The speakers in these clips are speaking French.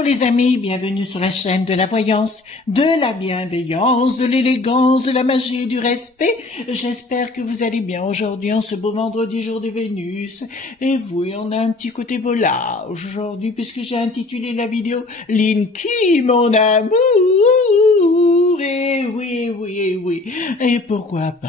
Bonjour les amis, bienvenue sur la chaîne de la voyance, de la bienveillance, de l'élégance, de la magie et du respect. J'espère que vous allez bien aujourd'hui en ce beau vendredi jour de Vénus. Et oui, on a un petit côté volage aujourd'hui puisque j'ai intitulé la vidéo « Linky, mon amour ». Et oui. Et pourquoi pas.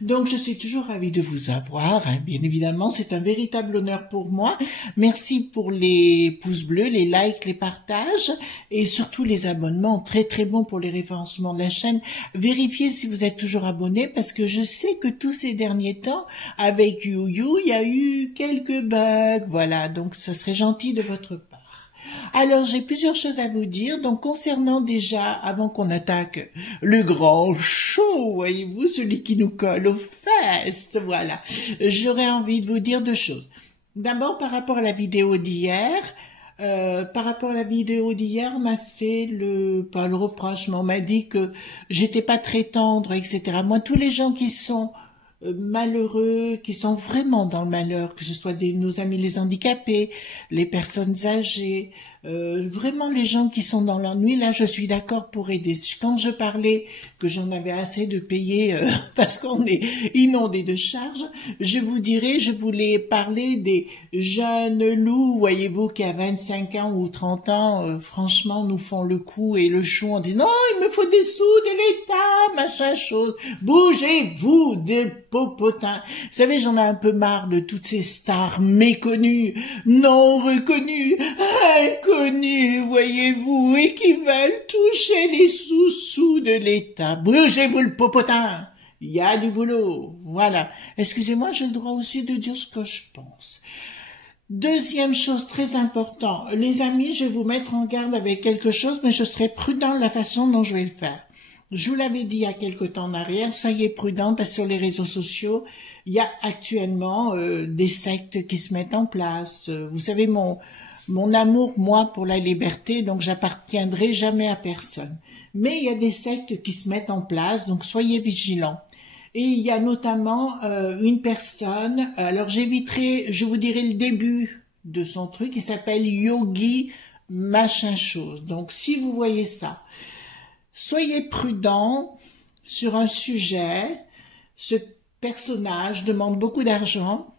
Donc je suis toujours ravie de vous avoir, hein. Bien évidemment, c'est un véritable honneur pour moi. Merci pour les pouces bleus, les likes, les partages et surtout les abonnements, très bon pour les référencements de la chaîne. Vérifiez si vous êtes toujours abonné parce que je sais que tous ces derniers temps, avec YouYou, il y a eu quelques bugs, voilà, donc ce serait gentil de votre part. Alors, j'ai plusieurs choses à vous dire. Donc, concernant déjà, avant qu'on attaque le grand show, voyez-vous, celui qui nous colle aux fesses, voilà, j'aurais envie de vous dire deux choses. D'abord, par rapport à la vidéo d'hier, on m'a fait pas le reproche, mais on m'a dit que j'étais pas très tendre, etc. Moi, tous les gens qui sont malheureux, qui sont vraiment dans le malheur, que ce soit nos amis les handicapés, les personnes âgées, vraiment les gens qui sont dans l'ennui, là je suis d'accord pour aider. Quand je parlais que j'en avais assez de payer parce qu'on est inondé de charges, je voulais parler des jeunes loups, voyez-vous, qui à 25 ans ou 30 ans, franchement, nous font le coup et le chou en disant « Non, il me faut des sous de l'État, machin chose, bougez-vous des popotins ». Vous savez, j'en ai un peu marre de toutes ces stars méconnues, non reconnues, inconnues, voyez-vous, et qui veulent toucher les sous-sous de l'État. Bougez-vous le popotin, il y a du boulot, voilà. Excusez-moi, j'ai le droit aussi de dire ce que je pense. Deuxième chose très importante, les amis, je vais vous mettre en garde avec quelque chose, mais je serai prudent de la façon dont je vais le faire. Je vous l'avais dit il y a quelque temps en arrière, soyez prudents parce que sur les réseaux sociaux, il y a actuellement des sectes qui se mettent en place. Vous savez, mon amour, moi, pour la liberté, donc j'appartiendrai jamais à personne. Mais il y a des sectes qui se mettent en place, donc soyez vigilants. Et il y a notamment une personne, alors je vous dirai le début de son truc, il s'appelle Yogi machin chose. Donc si vous voyez ça, soyez prudents sur un sujet. Ce personnage demande beaucoup d'argent.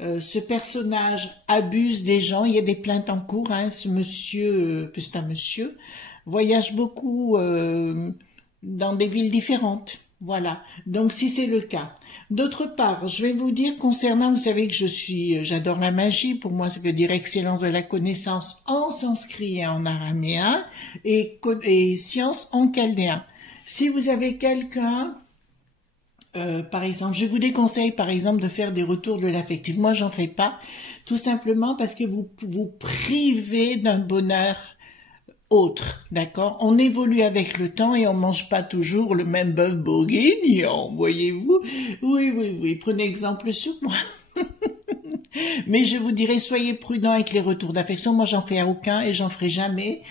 Ce personnage abuse des gens. Il y a des plaintes en cours. Hein. Ce monsieur, c'est un monsieur, voyage beaucoup dans des villes différentes. Voilà. Donc si c'est le cas. D'autre part, je vais vous dire concernant, vous savez que j'adore la magie. Pour moi, ça veut dire excellence de la connaissance en sanskrit et en araméen et science en chaldéen. Si vous avez quelqu'un, par exemple, je vous déconseille par exemple de faire des retours de l'affectif. Moi, j'en fais pas, tout simplement parce que vous vous privez d'un bonheur autre, d'accord? On évolue avec le temps et on mange pas toujours le même bœuf bourguignon, voyez-vous? Oui, prenez exemple sur moi. Mais je vous dirais, soyez prudents avec les retours d'affection. Moi, j'en fais aucun et j'en ferai jamais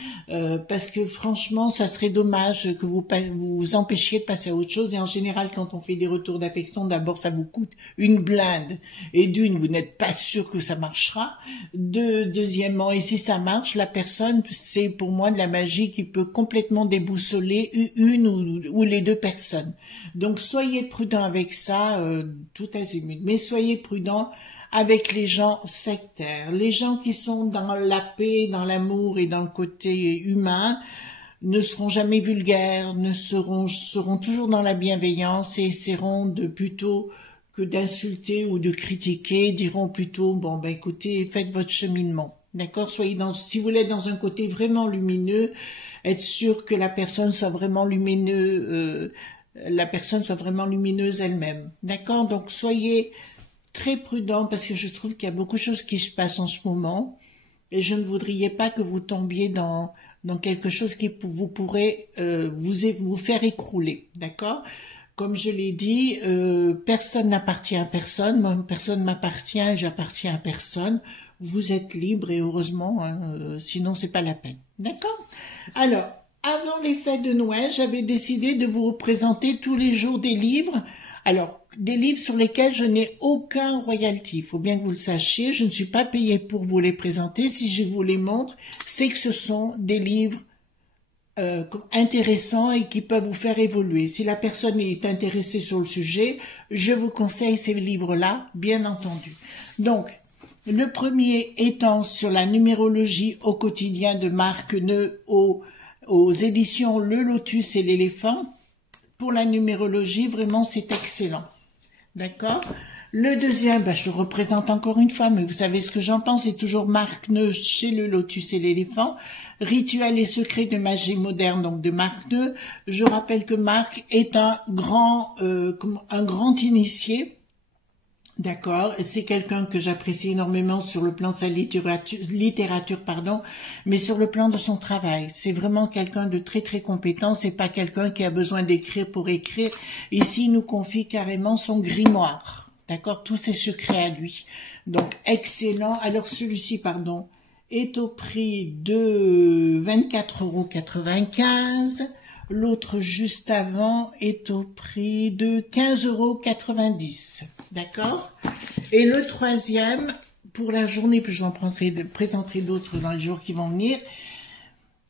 parce que franchement, ça serait dommage que vous empêchiez de passer à autre chose. Et en général, quand on fait des retours d'affection, d'abord, ça vous coûte une blinde. Et d'une, vous n'êtes pas sûr que ça marchera. Deuxièmement, et si ça marche, la personne, c'est pour moi de la magie qui peut complètement déboussoler une ou les deux personnes. Donc, soyez prudents avec ça, tout azimut. Mais soyez prudents avec les gens sectaires, les gens qui sont dans la paix, dans l'amour et dans le côté humain, ne seront jamais vulgaires, seront toujours dans la bienveillance et essaieront de plutôt que d'insulter ou de critiquer, diront plutôt, bon ben écoutez, faites votre cheminement, d'accord? Si vous voulez être dans un côté vraiment lumineux, être sûr que la personne soit vraiment lumineuse elle-même, d'accord? Donc soyez très prudent parce que je trouve qu'il y a beaucoup de choses qui se passent en ce moment et je ne voudrais pas que vous tombiez dans quelque chose qui vous pourrait vous faire écrouler, d'accord? Comme je l'ai dit, personne n'appartient à personne, moi personne m'appartient et j'appartiens à personne. Vous êtes libre et heureusement, hein, sinon c'est pas la peine, d'accord? Alors, avant les fêtes de Noël, j'avais décidé de vous représenter tous les jours des livres. Alors, des livres sur lesquels je n'ai aucun royalty. Il faut bien que vous le sachiez. Je ne suis pas payée pour vous les présenter. Si je vous les montre, c'est que ce sont des livres intéressants et qui peuvent vous faire évoluer. Si la personne est intéressée sur le sujet, je vous conseille ces livres-là, bien entendu. Donc, le premier étant sur la numérologie au quotidien de Marc Neu aux éditions Le Lotus et l'éléphant. Pour la numérologie, vraiment, c'est excellent. D'accord? Le deuxième, je le représente encore une fois, mais vous savez ce que j'en pense, c'est toujours Marc Neu chez Le Lotus et l'éléphant. Rituels et secrets de magie moderne, donc de Marc Neu. Je rappelle que Marc est un grand initié. D'accord, c'est quelqu'un que j'apprécie énormément sur le plan de sa littérature, mais sur le plan de son travail. C'est vraiment quelqu'un de très très compétent, c'est pas quelqu'un qui a besoin d'écrire pour écrire. Ici, il nous confie carrément son grimoire, d'accord, tous ses secrets à lui. Donc, excellent. Alors, celui-ci, est au prix de 24,95 €. L'autre juste avant est au prix de 15,90 €. D'accord? Et le troisième, pour la journée, puis je vous en présenterai d'autres dans les jours qui vont venir,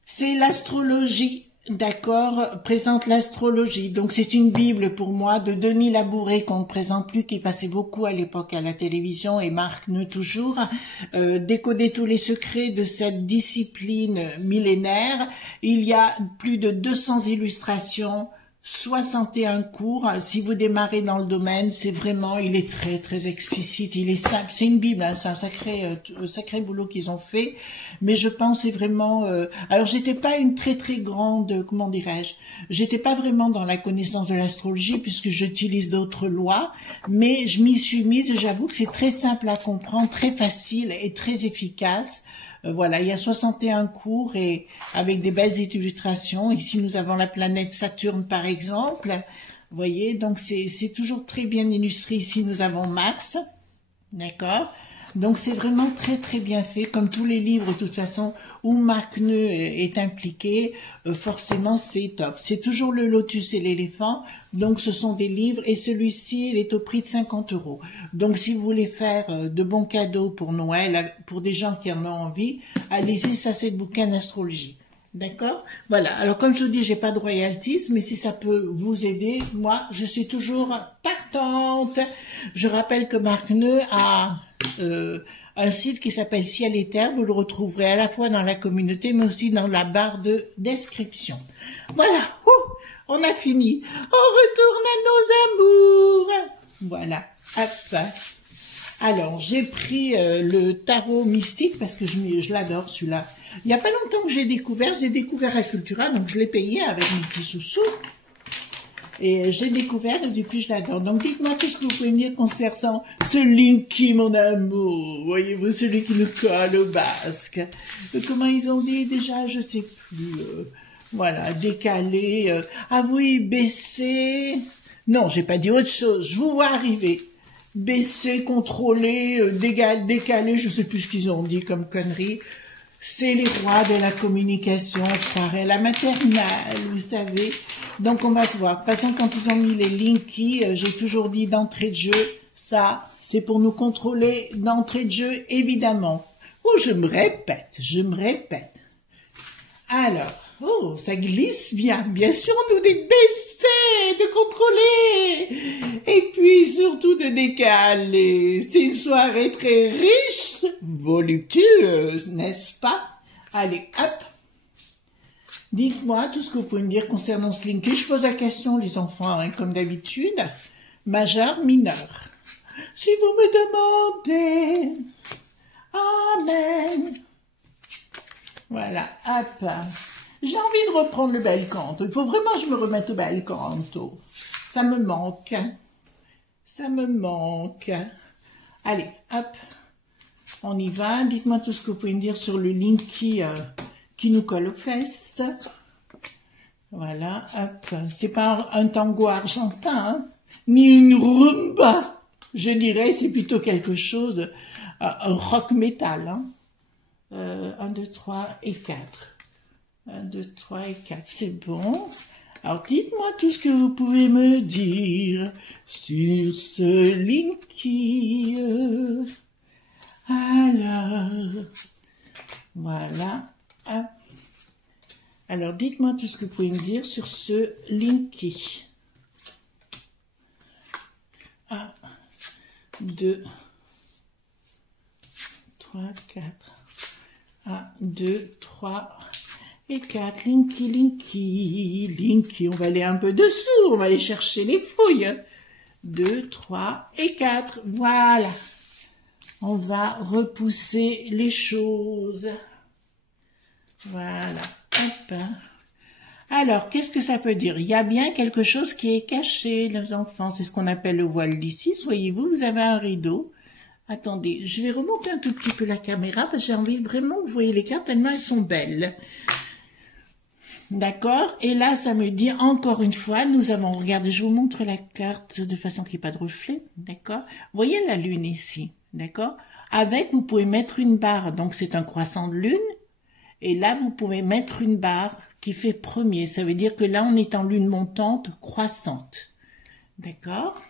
c'est l'astrologie. D'accord? Présente l'astrologie. Donc c'est une Bible pour moi de Denis Labouret qu'on ne présente plus, qui passait beaucoup à l'époque à la télévision, et Marc Neu toujours. Décoder tous les secrets de cette discipline millénaire. Il y a plus de 200 illustrations, 61 cours. Si vous démarrez dans le domaine, c'est vraiment, il est très très explicite, il est simple, c'est une Bible, hein, c'est un sacré boulot qu'ils ont fait, mais je pense c'est vraiment, alors j'étais pas une très très grande, comment dirais-je, j'étais pas vraiment dans la connaissance de l'astrologie puisque j'utilise d'autres lois, mais je m'y suis mise et j'avoue que c'est très simple à comprendre, très facile et très efficace. Voilà, il y a 61 cours et avec des belles illustrations. Ici, nous avons la planète Saturne, par exemple. Vous voyez, donc c'est toujours très bien illustré. Ici, nous avons Mars. D'accord? Donc, c'est vraiment très, très bien fait. Comme tous les livres, de toute façon, où Marc Neu est impliqué, forcément, c'est top. C'est toujours Le Lotus et l'éléphant. Donc, ce sont des livres. Et celui-ci, il est au prix de 50 €. Donc, si vous voulez faire de bons cadeaux pour Noël, pour des gens qui en ont envie, allez-y, ça, c'est le bouquin d'astrologie. D'accord? Voilà. Alors, comme je vous dis, j'ai pas de royalties, mais si ça peut vous aider, moi, je suis toujours partante. Je rappelle que Marc Neu a un site qui s'appelle Ciel et Terre. Vous le retrouverez à la fois dans la communauté, mais aussi dans la barre de description. Voilà. On a fini. On retourne à nos amours. Voilà. Hop. Alors, j'ai pris le tarot mystique parce que je l'adore, celui-là. Il n'y a pas longtemps que j'ai découvert à Cultura, donc je l'ai payé avec mon petit sous-sous. Et j'ai découvert et depuis je l'adore. Donc dites-moi tout ce que vous pouvez me dire concernant ce Linky, mon amour. Voyez-vous, celui qui nous colle au basque. Comment ils ont dit déjà, je sais plus. Voilà, décalé. Ah oui, baisser. Non, j'ai pas dit autre chose. Je vous vois arriver. Baisser, contrôler, décaler, je sais plus ce qu'ils ont dit comme connerie. C'est les rois de la communication, on se croirait à la maternelle, vous savez. Donc, on va se voir. De toute façon, quand ils ont mis les Linky, j'ai toujours dit d'entrée de jeu, ça, c'est pour nous contrôler d'entrée de jeu, évidemment. Oh, je me répète. Alors, oh, ça glisse bien. Bien sûr, on nous dit de baisser, de contrôler, et puis surtout de décaler. C'est une soirée très riche, voluptueuse, n'est-ce pas? Allez, hop. Dites-moi tout ce que vous pouvez me dire concernant ce Linky. Je pose la question, les enfants, hein, comme d'habitude. Majeur, mineur. Si vous me demandez, amen. Voilà, hop. J'ai envie de reprendre le bel canto. Il faut vraiment que je me remette au bel canto. Ça me manque. Ça me manque. Allez, hop. On y va. Dites-moi tout ce que vous pouvez me dire sur le Linky qui nous colle aux fesses. Voilà, hop. C'est pas un tango argentin, hein, ni une rumba. Je dirais, c'est plutôt quelque chose, un rock metal. Hein. 1, 2, 3 et 4. 1, 2, 3 et 4, c'est bon. Alors, dites-moi tout ce que vous pouvez me dire sur ce Linky. Alors, voilà. Alors, dites-moi tout ce que vous pouvez me dire sur ce Linky. 1, 2, 3, 4. 1, 2, 3 et 4. Linky, Linky, Linky. On va aller un peu dessous. On va aller chercher les fouilles. 2, 3 et 4. Voilà. On va repousser les choses. Voilà. Hop. Alors, qu'est-ce que ça peut dire? Il y a bien quelque chose qui est caché, les enfants. C'est ce qu'on appelle le voile d'ici. Voyez-vous, vous avez un rideau. Attendez, je vais remonter un tout petit peu la caméra parce que j'ai envie vraiment que vous voyez les cartes tellement elles sont belles. D'accord? Et là, ça me dit encore une fois, nous avons regardé, je vous montre la carte de façon qu'il n'y ait pas de reflet. D'accord? Vous voyez la lune ici. D'accord? Avec, vous pouvez mettre une barre. Donc, c'est un croissant de lune. Et là, vous pouvez mettre une barre qui fait premier. Ça veut dire que là, on est en lune montante croissante. D'accord?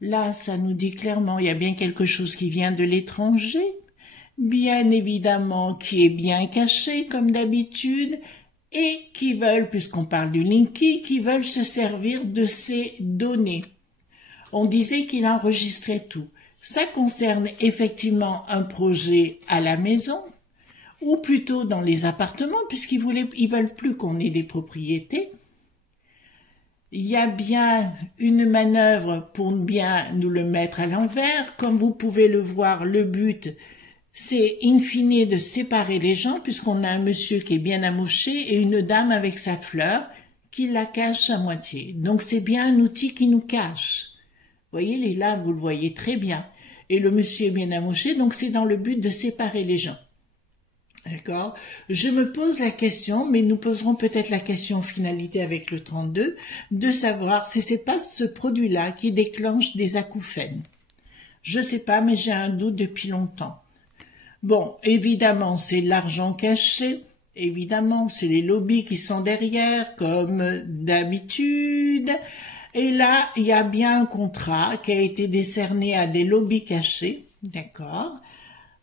Là, ça nous dit clairement, il y a bien quelque chose qui vient de l'étranger. Bien évidemment, qui est bien caché, comme d'habitude. Et qui veulent, puisqu'on parle du Linky, qui veulent se servir de ces données. On disait qu'il enregistrait tout. Ça concerne effectivement un projet à la maison, ou plutôt dans les appartements, ils veulent plus qu'on ait des propriétés. Il y a bien une manœuvre pour bien nous le mettre à l'envers. Comme vous pouvez le voir, le but, c'est in fine de séparer les gens, puisqu'on a un monsieur qui est bien amoché et une dame avec sa fleur qui la cache à moitié. Donc c'est bien un outil qui nous cache. Vous voyez, là, vous le voyez très bien. Et le monsieur est bien amoché, donc c'est dans le but de séparer les gens. D'accord? Je me pose la question, mais nous poserons peut-être la question en finalité avec le 32, de savoir si c'est pas ce produit-là qui déclenche des acouphènes. Je sais pas, mais j'ai un doute depuis longtemps. Bon, évidemment, c'est l'argent caché. Évidemment, c'est les lobbies qui sont derrière, comme d'habitude. Et là, il y a bien un contrat qui a été décerné à des lobbies cachés, d'accord?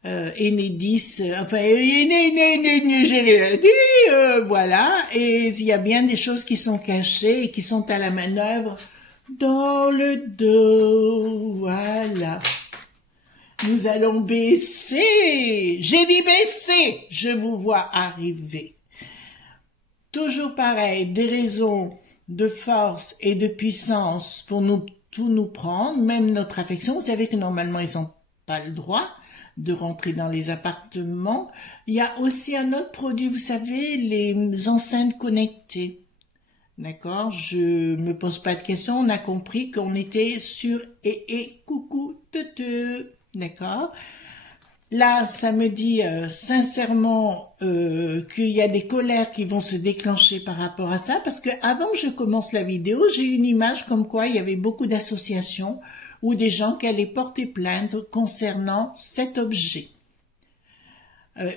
Enedis, enfin, j'ai rien dit, voilà. Et il y a bien des choses qui sont cachées et qui sont à la manœuvre dans le dos, voilà. Nous allons baisser. J'ai dit baisser. Je vous vois arriver. Toujours pareil, des raisons de force et de puissance pour tout nous prendre, même notre affection. Vous savez que normalement, ils n'ont pas le droit de rentrer dans les appartements. Il y a aussi un autre produit, vous savez, les enceintes connectées. D'accord? Je me pose pas de questions. On a compris qu'on était sur et coucou te. D'accord? Là, ça me dit sincèrement qu'il y a des colères qui vont se déclencher par rapport à ça, parce que avant que je commence la vidéo, j'ai eu une image comme quoi il y avait beaucoup d'associations ou des gens qui allaient porter plainte concernant cet objet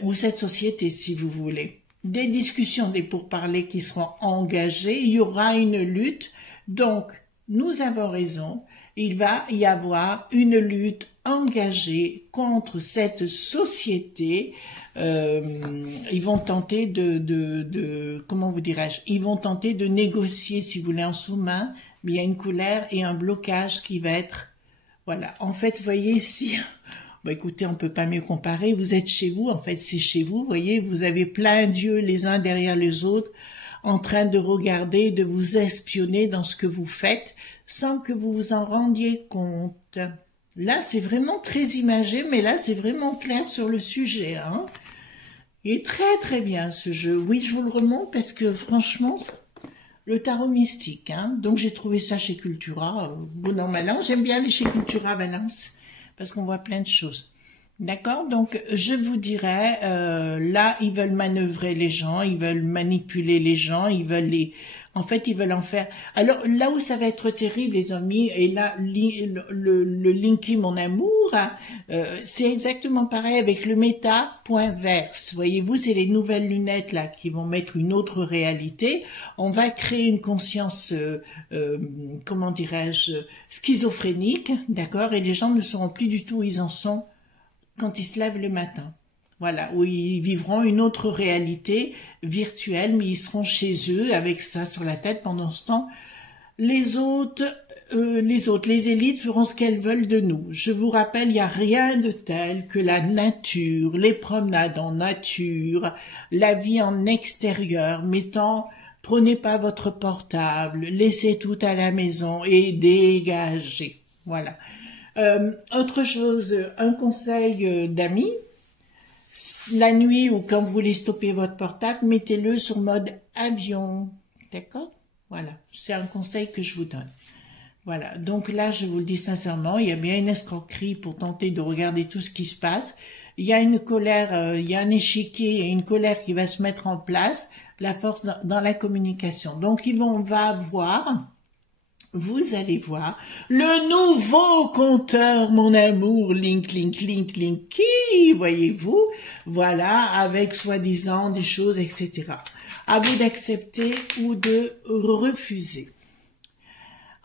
ou cette société, si vous voulez. Des discussions, des pourparlers qui seront engagés, il y aura une lutte. Donc, nous avons raison, il va y avoir une lutte engagée contre cette société. Ils vont tenter comment vous dirais-je, ils vont tenter de négocier, si vous voulez, en sous-main, mais il y a une colère et un blocage qui va être, voilà. En fait, vous voyez ici, bon, écoutez, on peut pas mieux comparer, vous êtes chez vous, en fait, c'est chez vous, vous voyez, vous avez plein d'yeux les uns derrière les autres, en train de regarder, de vous espionner dans ce que vous faites, sans que vous vous en rendiez compte. Là, c'est vraiment très imagé, mais là, c'est vraiment clair sur le sujet, hein. Il est très très bien ce jeu. Oui, je vous le remonte parce que franchement, le tarot mystique, hein. Donc j'ai trouvé ça chez Cultura, bon an mal an. J'aime bien aller chez Cultura Valence parce qu'on voit plein de choses. D'accord? Donc je vous dirais, là ils veulent manœuvrer les gens, ils veulent manipuler les gens, ils veulent les En fait, ils veulent en faire. Alors, là où ça va être terrible, les amis, et là, le Linky, mon amour, hein, c'est exactement pareil avec le méta.verse. Voyez-vous, c'est les nouvelles lunettes, là, qui vont mettre une autre réalité. On va créer une conscience, comment dirais-je, schizophrénique, d'accord? Et les gens ne sauront plus du tout où ils en sont quand ils se lèvent le matin. Voilà, où ils vivront une autre réalité virtuelle, mais ils seront chez eux avec ça sur la tête pendant ce temps. Les élites feront ce qu'elles veulent de nous. Je vous rappelle, il n'y a rien de tel que la nature, les promenades en nature, la vie en extérieur, prenez pas votre portable, laissez tout à la maison et dégagez. Voilà. Autre chose, un conseil d'amis. La nuit ou quand vous voulez stopper votre portable, mettez-le sur mode avion, d'accord? Voilà, c'est un conseil que je vous donne. Voilà, donc là, je vous le dis sincèrement, il y a bien une escroquerie pour tenter de regarder tout ce qui se passe. Il y a une colère, il y a un échiquier et une colère qui va se mettre en place, la force dans la communication. Donc, vous allez voir le nouveau compteur, mon amour, Linky, voyez-vous, voilà, avec soi-disant des choses, etc. À vous d'accepter ou de refuser.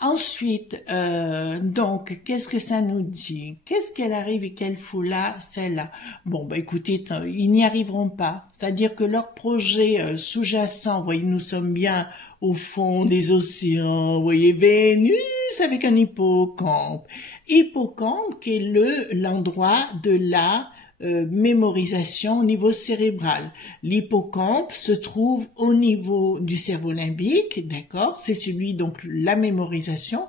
Ensuite, donc, qu'est-ce que ça nous dit? Qu'est-ce qu'elle arrive et qu'elle fout là, celle-là? Bon, bah écoutez, ils n'y arriveront pas. C'est-à-dire que leur projet sous-jacent, vous voyez, nous sommes bien au fond des océans, vous voyez, Vénus avec un hippocampe. Hippocampe qui est l'endroit de la mémorisation au niveau cérébral. L'hippocampe se trouve au niveau du cerveau limbique, d'accord? C'est celui, donc, la mémorisation,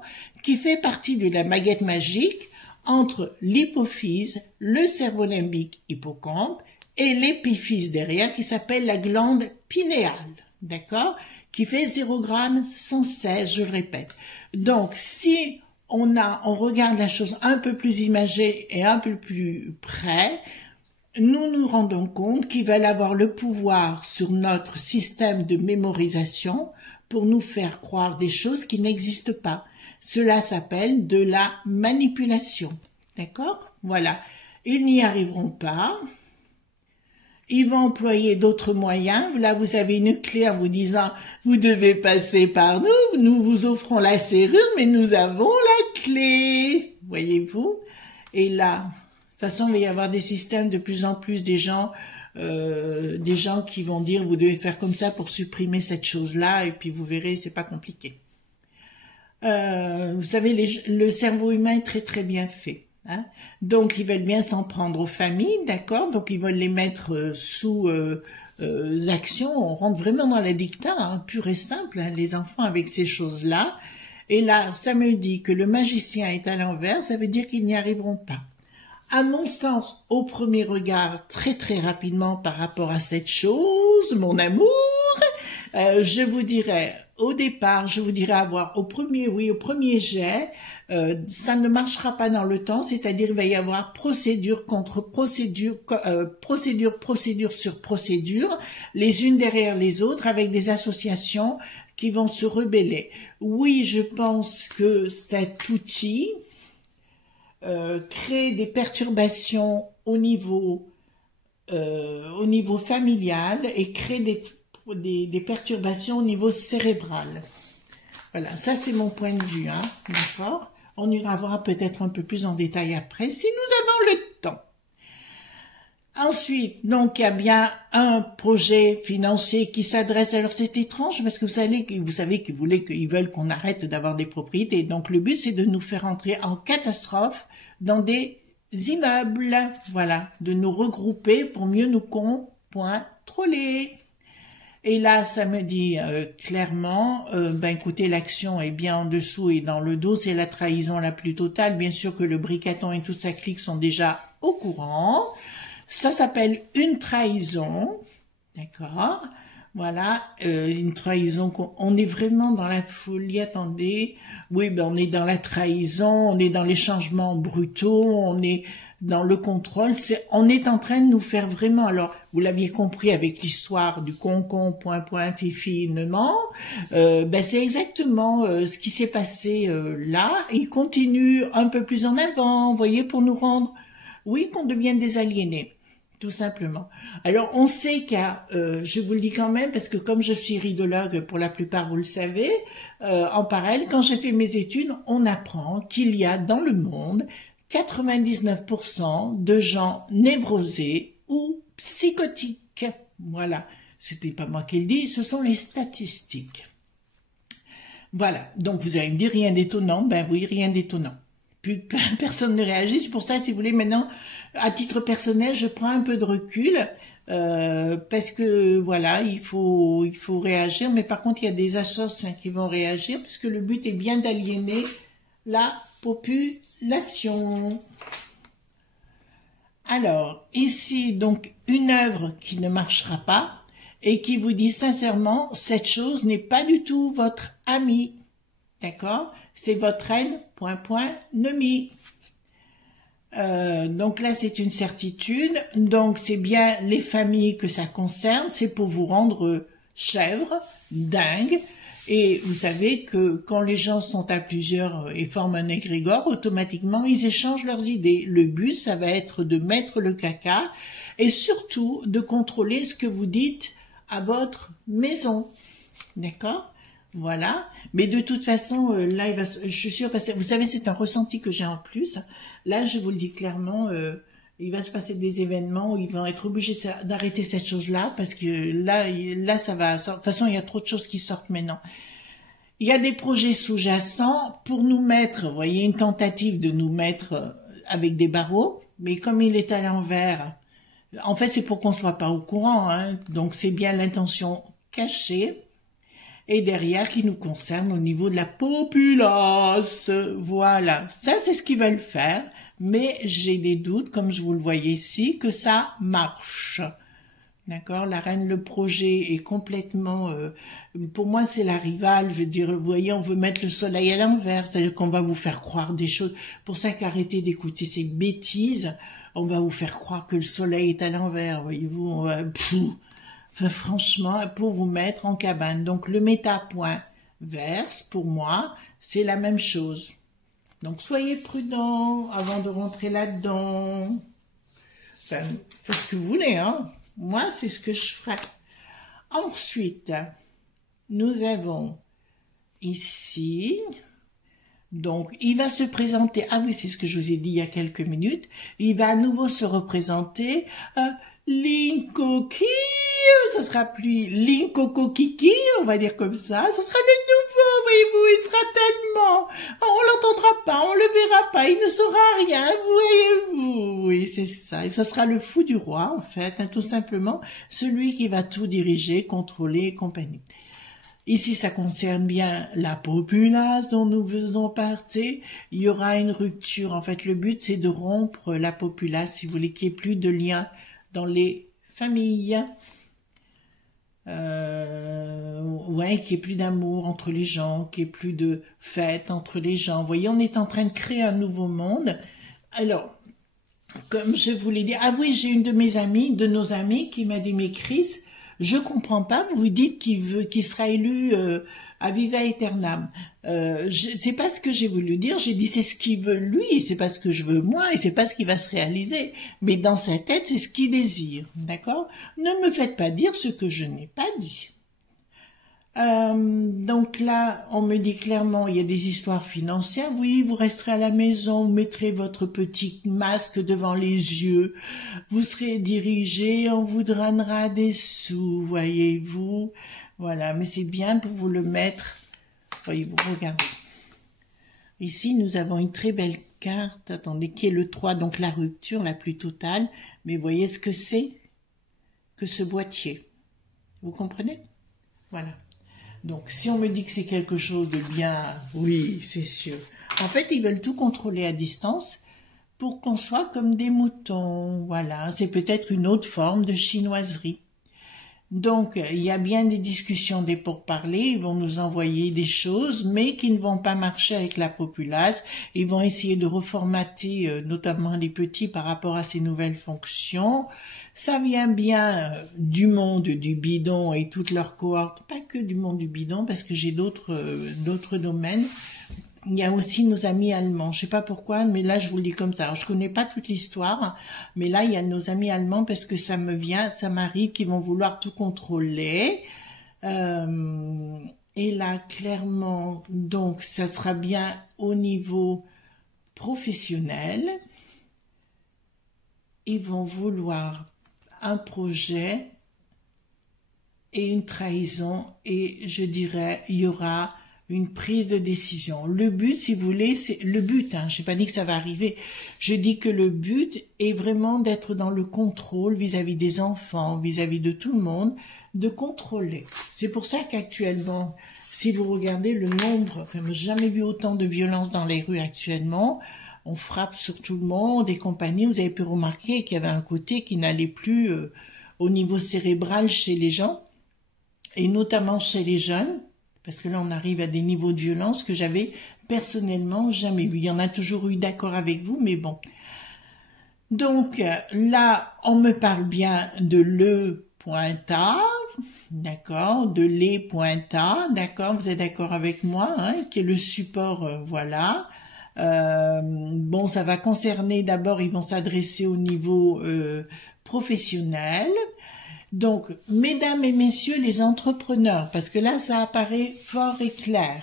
qui fait partie de la baguette magique entre l'hypophyse, le cerveau limbique hippocampe et l'épiphyse derrière qui s'appelle la glande pinéale, d'accord? Qui fait 0,116 g, je le répète. Donc, si on regarde la chose un peu plus imagée et un peu plus près, nous nous rendons compte qu'ils veulent avoir le pouvoir sur notre système de mémorisation pour nous faire croire des choses qui n'existent pas. Cela s'appelle de la manipulation. D'accord? Voilà. Ils n'y arriveront pas. Ils vont employer d'autres moyens. Là, vous avez une clé en vous disant, vous devez passer par nous, nous vous offrons la serrure, mais nous avons la clé. Voyez-vous? Et là, de toute façon, il va y avoir des systèmes de plus en plus des gens qui vont dire, vous devez faire comme ça pour supprimer cette chose-là, et puis vous verrez, c'est pas compliqué. Vous savez, le cerveau humain est très très bien fait. Hein? Donc, ils veulent bien s'en prendre aux familles, d'accord? Donc, ils veulent les mettre sous action. On rentre vraiment dans la dictat, hein, pur et simple, hein, les enfants avec ces choses-là. Et là, ça me dit que le magicien est à l'envers, ça veut dire qu'ils n'y arriveront pas. À mon sens, au premier regard, très très rapidement par rapport à cette chose, mon amour, je vous dirais, au départ, je vous dirais avoir au premier jet, ça ne marchera pas dans le temps, c'est-à-dire il va y avoir procédure contre procédure, procédure sur procédure, les unes derrière les autres, avec des associations qui vont se rebeller. Oui, je pense que cet outil crée des perturbations au niveau familial et crée des perturbations au niveau cérébral. Voilà, ça c'est mon point de vue, hein, d'accord? On ira voir peut-être un peu plus en détail après, si nous avons le temps. Ensuite, donc, il y a bien un projet financier qui s'adresse, alors c'est étrange parce que vous savez qu'ils veulent qu'on arrête d'avoir des propriétés. Donc, le but, c'est de nous faire entrer en catastrophe dans des immeubles, voilà, de nous regrouper pour mieux nous contrôler. Et là, ça me dit clairement, écoutez, l'action est bien en dessous et dans le dos, c'est la trahison la plus totale. Bien sûr que le bricaton et toute sa clique sont déjà au courant. Ça s'appelle une trahison, d'accord? Voilà, une trahison, on est vraiment dans la folie, attendez, oui, on est dans la trahison, on est dans les changements brutaux, on est dans le contrôle. On est en train de nous faire vraiment, alors vous l'aviez compris avec l'histoire du concon, point, point, fifi, ne ment, ben c'est exactement ce qui s'est passé là. Il continue un peu plus en avant, vous voyez, pour nous rendre, oui, qu'on devienne des aliénés. Tout simplement. Alors, on sait je vous le dis quand même, parce que comme je suis ridologue, pour la plupart, vous le savez, en parallèle, quand j'ai fait mes études, on apprend qu'il y a dans le monde 99% de gens névrosés ou psychotiques. Voilà. C'était pas moi qui le dis, ce sont les statistiques. Voilà. Donc, vous allez me dire, rien d'étonnant. Ben oui, rien d'étonnant. Plus personne ne réagit. C'est pour ça, si vous voulez, maintenant, à titre personnel, je prends un peu de recul parce que voilà, il faut réagir. Mais par contre, il y a des assos qui vont réagir puisque le but est bien d'aliéner la population. Alors, ici, donc, une œuvre qui ne marchera pas et qui vous dit sincèrement, cette chose n'est pas du tout votre ami. D'accord? C'est votre reine, point, point, nemi. Donc là, c'est une certitude. Donc, c'est bien les familles que ça concerne. C'est pour vous rendre chèvre, dingue. Et vous savez que quand les gens sont à plusieurs et forment un égrégore, automatiquement, ils échangent leurs idées. Le but, ça va être de mettre le caca et surtout de contrôler ce que vous dites à votre maison. D'accord ? Voilà, mais de toute façon, là, je suis sûre, parce que vous savez, c'est un ressenti que j'ai en plus. Là, je vous le dis clairement, il va se passer des événements où ils vont être obligés d'arrêter cette chose-là, parce que là, ça va. De toute façon, il y a trop de choses qui sortent maintenant. Il y a des projets sous-jacents pour nous mettre, vous voyez, une tentative de nous mettre avec des barreaux, mais comme il est à l'envers, en fait, c'est pour qu'on soit pas au courant, hein, donc c'est bien l'intention cachée. Et derrière qui nous concerne au niveau de la populace. Voilà, ça c'est ce qu'ils veulent faire, mais j'ai des doutes, comme je vous le voyais ici, que ça marche. D'accord, la reine, le projet est complètement... pour moi, c'est la rivale, je veux dire, vous voyez, on veut mettre le soleil à l'envers, c'est-à-dire qu'on va vous faire croire des choses. Pour ça qu'arrêtez d'écouter ces bêtises, on va vous faire croire que le soleil est à l'envers, voyez-vous, on va... Enfin, franchement, pour vous mettre en cabane. Donc, le métapoint verse, pour moi, c'est la même chose. Donc, soyez prudents avant de rentrer là-dedans. Enfin, faites ce que vous voulez, hein. Moi, c'est ce que je ferai. Ensuite, nous avons ici... Donc, il va se présenter... Ah oui, c'est ce que je vous ai dit il y a quelques minutes. Il va à nouveau se représenter... Linkoki, ça sera plus Linkokokiki, on va dire comme ça. Ce sera le nouveau, voyez-vous, il sera tellement... On l'entendra pas, on le verra pas, il ne saura rien, voyez-vous. Oui, c'est ça. Et ça sera le fou du roi, en fait, hein, tout simplement. Celui qui va tout diriger, contrôler et compagnie. Ici, ça concerne bien la populace dont nous faisons partie. Il y aura une rupture. En fait, le but, c'est de rompre la populace, si vous voulez, qu'il n'y ait plus de lien dans les familles, ouais, qu'il n'y ait plus d'amour entre les gens, qu'il n'y ait plus de fête entre les gens. Vous voyez, on est en train de créer un nouveau monde. Alors, comme je vous l'ai dit, ah oui, j'ai une de mes amies, de nos amies, qui m'a dit, mais Chris, je comprends pas, vous dites qu'il sera élu à viva aeternam. C'est pas ce que j'ai voulu dire, j'ai dit c'est ce qu'il veut lui, c'est pas ce que je veux moi, et c'est pas ce qui va se réaliser. Mais dans sa tête, c'est ce qu'il désire, d'accord? Ne me faites pas dire ce que je n'ai pas dit. Donc là, on me dit clairement, il y a des histoires financières. Oui, vous resterez à la maison, vous mettrez votre petit masque devant les yeux, vous serez dirigé, on vous donnera des sous, voyez-vous. Voilà, mais c'est bien pour vous le mettre. Voyez-vous, regardez. Ici, nous avons une très belle carte, attendez, qui est le 3, donc la rupture la plus totale. Mais voyez ce que c'est que ce boîtier. Vous comprenez? Voilà. Donc, si on me dit que c'est quelque chose de bien, oui, c'est sûr. En fait, ils veulent tout contrôler à distance pour qu'on soit comme des moutons. Voilà, c'est peut-être une autre forme de chinoiserie. Donc, il y a bien des discussions, des pourparlers, ils vont nous envoyer des choses, mais qui ne vont pas marcher avec la populace. Ils vont essayer de reformater, notamment les petits, par rapport à ces nouvelles fonctions. Ça vient bien du monde du bidon et toutes leurs cohortes, pas que du monde du bidon, parce que j'ai d'autres domaines. Il y a aussi nos amis allemands. Je sais pas pourquoi, mais là, je vous le dis comme ça. Alors, je connais pas toute l'histoire, mais là, il y a nos amis allemands parce que ça m'arrive qu'ils vont vouloir tout contrôler. Et là, clairement, donc, ça sera bien au niveau professionnel. Ils vont vouloir un projet et une trahison, et je dirais, il y aura une prise de décision. Le but, si vous voulez, c'est le but. Je n'ai pas dit que ça va arriver. Je dis que le but est vraiment d'être dans le contrôle vis-à-vis des enfants, vis-à-vis de tout le monde, de contrôler. C'est pour ça qu'actuellement, si vous regardez le nombre, enfin, j'ai jamais vu autant de violence dans les rues actuellement. On frappe sur tout le monde et compagnie. Vous avez pu remarquer qu'il y avait un côté qui n'allait plus au niveau cérébral chez les gens, et notamment chez les jeunes. Parce que là, on arrive à des niveaux de violence que j'avais personnellement jamais vu. Il y en a toujours eu d'accord avec vous, mais bon. Donc là, on me parle bien de le.a, d'accord, de les.a, d'accord, vous êtes d'accord avec moi, qui est le support, voilà. Bon, ça va concerner, d'abord, ils vont s'adresser au niveau professionnel. Donc, mesdames et messieurs les entrepreneurs, parce que là, ça apparaît fort et clair.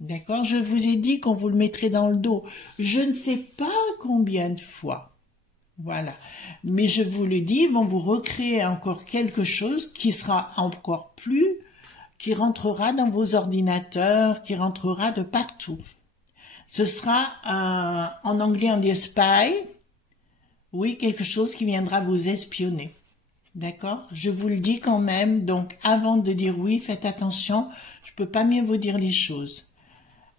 D'accord? Je vous ai dit qu'on vous le mettrait dans le dos. Je ne sais pas combien de fois. Voilà. Mais je vous le dis, ils vont vous recréer encore quelque chose qui sera encore plus, qui rentrera dans vos ordinateurs, qui rentrera de partout. Ce sera, en anglais, on dit spy. Oui, quelque chose qui viendra vous espionner. D'accord? Je vous le dis quand même, donc avant de dire oui, faites attention, je peux pas mieux vous dire les choses.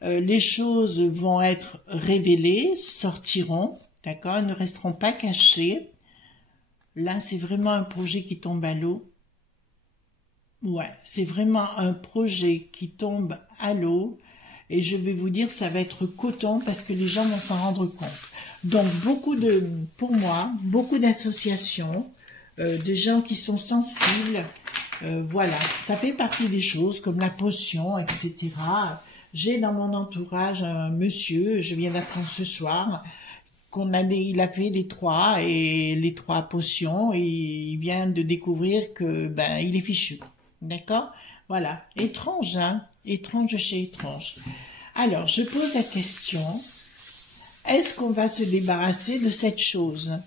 Les choses vont être révélées, sortiront, d'accord? Elles ne resteront pas cachées. Là, c'est vraiment un projet qui tombe à l'eau. Ouais, c'est vraiment un projet qui tombe à l'eau. Et je vais vous dire, ça va être coton parce que les gens vont s'en rendre compte. Donc, pour moi, beaucoup d'associations, des gens qui sont sensibles, voilà, ça fait partie des choses comme la potion, etc. J'ai dans mon entourage un monsieur, je viens d'apprendre ce soir, il a fait les trois potions, et il vient de découvrir que ben il est fichu, d'accord? Voilà, étrange, étrange chez étrange. Alors, je pose la question, est-ce qu'on va se débarrasser de cette chose?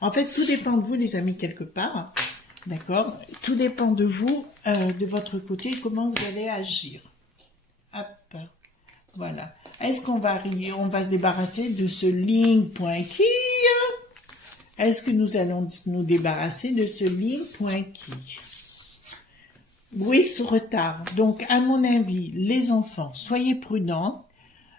En fait, tout dépend de vous, les amis, quelque part. D'accord? Tout dépend de vous, de votre côté, comment vous allez agir. Hop. Voilà. Est-ce qu'on va se débarrasser de ce link.key? Est-ce que nous allons nous débarrasser de ce link.key? Oui, ce retard. Donc, à mon avis, les enfants, soyez prudents.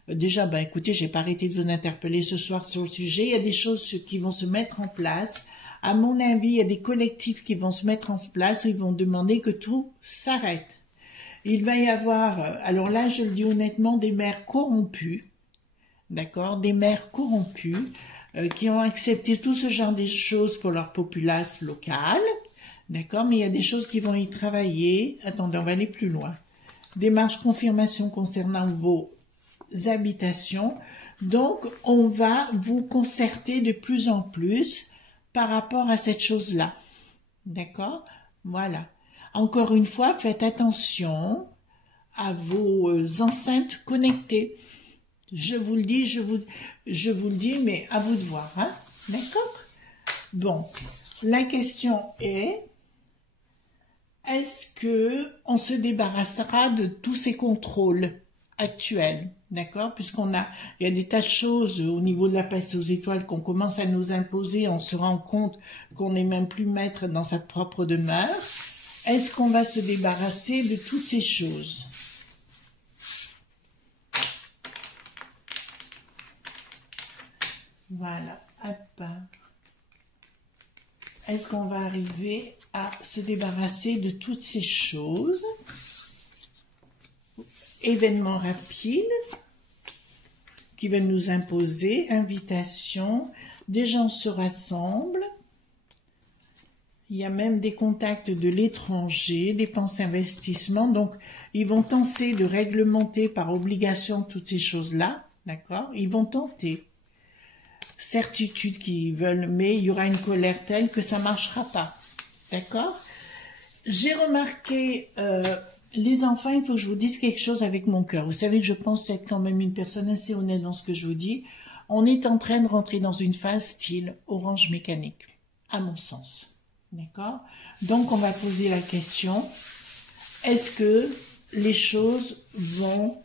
Déjà, ben écoutez, j'ai pas arrêté de vous interpeller ce soir sur le sujet. Il y a des choses qui vont se mettre en place. À mon avis, il y a des collectifs qui vont se mettre en place où ils vont demander que tout s'arrête. Il va y avoir, alors là, je le dis honnêtement, des mères corrompues, d'accord, des mères corrompues qui ont accepté tout ce genre de choses pour leur populace locale, d'accord, mais il y a des choses qui vont y travailler. Attendez, on va aller plus loin. Démarche confirmation concernant vos habitations. Donc, on va vous concerter de plus en plus par rapport à cette chose-là. D'accord? Voilà. Encore une fois, faites attention à vos enceintes connectées. Je vous le dis, je vous le dis, mais à vous de voir, hein? D'accord? Bon, la question est, est-ce que on se débarrassera de tous ces contrôles actuels? D'accord? Il y a des tas de choses au niveau de la place aux étoiles qu'on commence à nous imposer, on se rend compte qu'on n'est même plus maître dans sa propre demeure. Est-ce qu'on va se débarrasser de toutes ces choses? Voilà. Hop. est-ce qu'on va arriver à se débarrasser de toutes ces choses? Événements rapides qui veulent nous imposer, invitation, des gens se rassemblent, il y a même des contacts de l'étranger, dépenses, investissements, donc ils vont tenter de réglementer par obligation toutes ces choses-là, d'accord? Ils vont tenter. Certitude qu'ils veulent, mais il y aura une colère telle que ça ne marchera pas, d'accord? J'ai remarqué, les enfants, il faut que je vous dise quelque chose avec mon cœur. Vous savez que je pense être quand même une personne assez honnête dans ce que je vous dis. On est en train de rentrer dans une phase style Orange Mécanique, à mon sens. D'accord? Donc, on va poser la question, est-ce que les choses vont,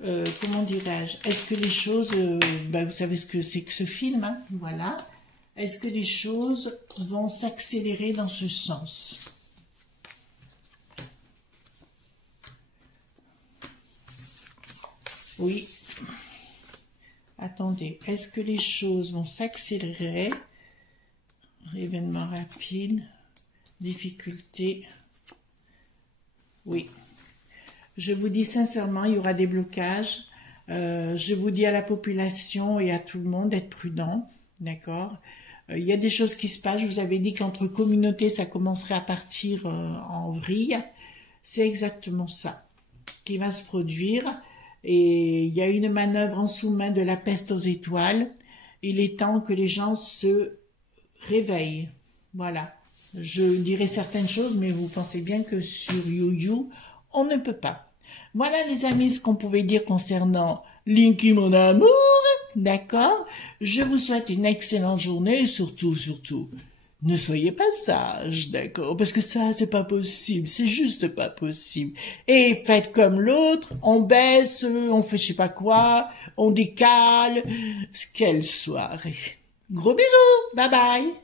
comment dirais-je, est-ce que les choses, vous savez ce que c'est que ce film, hein, voilà. Est-ce que les choses vont s'accélérer dans ce sens? Oui. Attendez, est-ce que les choses vont s'accélérer? Événement rapide, difficulté. Oui. Je vous dis sincèrement, il y aura des blocages. Je vous dis à la population et à tout le monde d'être prudent, d'accord? Il y a des choses qui se passent. Je vous avais dit qu'entre communautés, ça commencerait à partir en vrille. C'est exactement ça qui va se produire. Et il y a une manœuvre en sous-main de la peste aux étoiles. Il est temps que les gens se réveillent. Voilà. Je dirai certaines choses, mais vous pensez bien que sur YouYou, on ne peut pas. Voilà les amis ce qu'on pouvait dire concernant Linky mon amour. D'accord? Je vous souhaite une excellente journée et surtout, ne soyez pas sages, d'accord? Parce que ça, c'est pas possible, c'est juste pas possible. Et faites comme l'autre, on baisse, on fait je sais pas quoi, on décale. Quelle soirée. Gros bisous, bye bye.